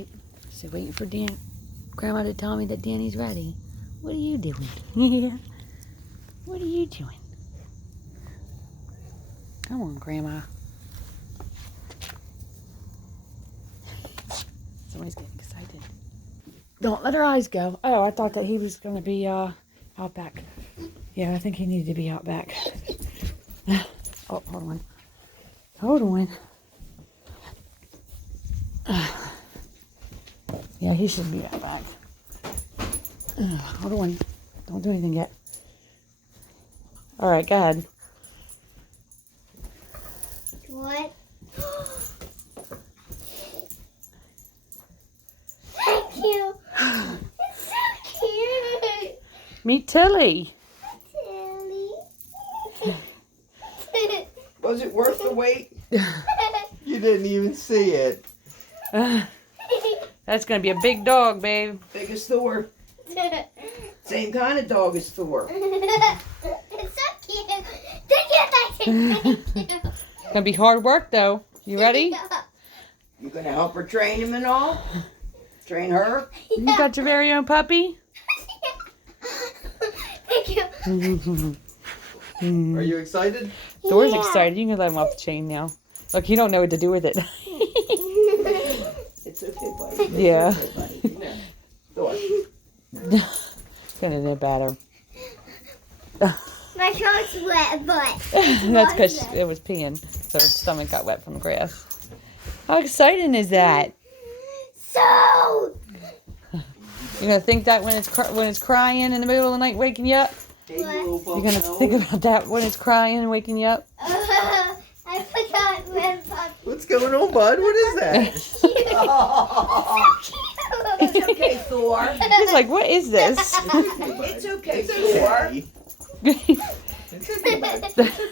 right. So waiting for Grandma to tell me that Danny's ready. What are you doing? Yeah. What are you doing? Come on, Grandma. Somebody's getting excited. Don't let her eyes go. Oh, I thought that he was going to be out back. Yeah, I think he needed to be out back. Oh, hold on. Hold on. Yeah, he should be out back. Hold on. Don't do anything yet. All right, go ahead. What? Thank you. It's so cute. Meet Tilly. Tilly. Was it worth the wait? You didn't even see it. That's going to be a big dog, babe. Big as Thor. Same kind of dog as Thor. It's so cute. Thank you. Going to be hard work, though. You ready? You gonna help her train him and all? Train her? You got your very own puppy? Thank you. Are you excited? Thor's excited. You can let him off the chain now. Look, you don't know what to do with it. It's okay, buddy. It's Yeah. okay, buddy. Come here. Thor. Gonna nip at her. My throat's wet, but That's because it was peeing, so her stomach got wet from the grass. How exciting is that? so. You're gonna think that when it's crying in the middle of the night, waking you up. Hey, you little You're gonna Pocono. think about that when it's crying and waking you up. I forgot when puppy. What's going on, bud? What is that? It's okay, Thor. He's like, what is this? It's okay, Thor. It's okay, bud. It's okay.